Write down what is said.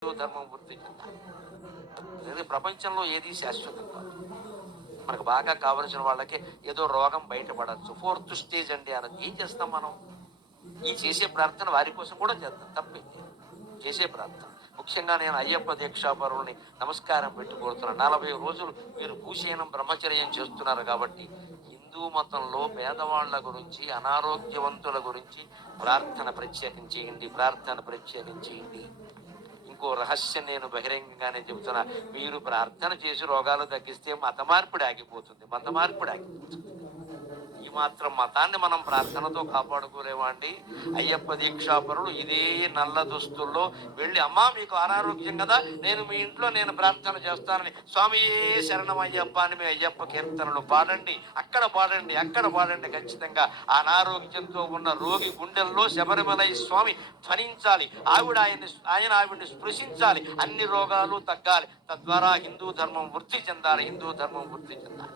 ధర్మం వృద్ధి చెందాలి. అదే ప్రపంచంలో ఏది శాశ్వతం కాదు. మనకు బాగా కావలసిన వాళ్ళకి ఏదో రోగం బయటపడచ్చు, ఫోర్త్ స్టేజ్ అండి అన్నది. ఏం చేస్తాం మనం? ఈ చేసే ప్రార్థన వారి కోసం కూడా చేద్దాం, తప్పేంటి చేసే ప్రార్థన. ముఖ్యంగా నేను అయ్యప్ప దీక్షాపరుల్ని నమస్కారం పెట్టి కోరుతున్నాను. 40 రోజులు మీరు భూషేనం బ్రహ్మచర్యం చేస్తున్నారు కాబట్టి హిందూ మతంలో పేదవాళ్ల గురించి, అనారోగ్యవంతుల గురించి ప్రార్థన ప్రత్యేకం చేయండి, ప్రార్థన ప్రత్యేకం చేయండి. ఇంకో రహస్యం నేను బహిరంగంగానే చెబుతున్నా. మీరు ప్రార్థన చేసి రోగాలు తగ్గిస్తే మత మార్పిడి ఆగిపోతుంది, మత మార్పిడి ఆగిపోతుంది. ఈ మాత్రం మతాన్ని మనం ప్రార్థనతో కాపాడుకోలేమా అండి? అయ్యప్ప దీక్షాపరులు ఇదే నల్ల దుస్తుల్లో వెళ్ళి, అమ్మా మీకు అనారోగ్యం కదా, నేను మీ ఇంట్లో నేను ప్రార్థన చేస్తానని, స్వామియే శరణం అయ్యప్ప అని మీ అయ్యప్ప కీర్తనలు పాడండి, అక్కడ పాడండి, అక్కడ పాడండి. ఖచ్చితంగా అనారోగ్యంతో ఉన్న రోగి గుండెల్లో శబరిమలై స్వామి ధ్వనించాలి, ఆయన ఆవిడ్ని స్పృశించాలి, అన్ని రోగాలు తగ్గాలి. తద్వారా హిందూ ధర్మం వృద్ధి చెందాలి, హిందూ ధర్మం వృద్ధి చెందాలి.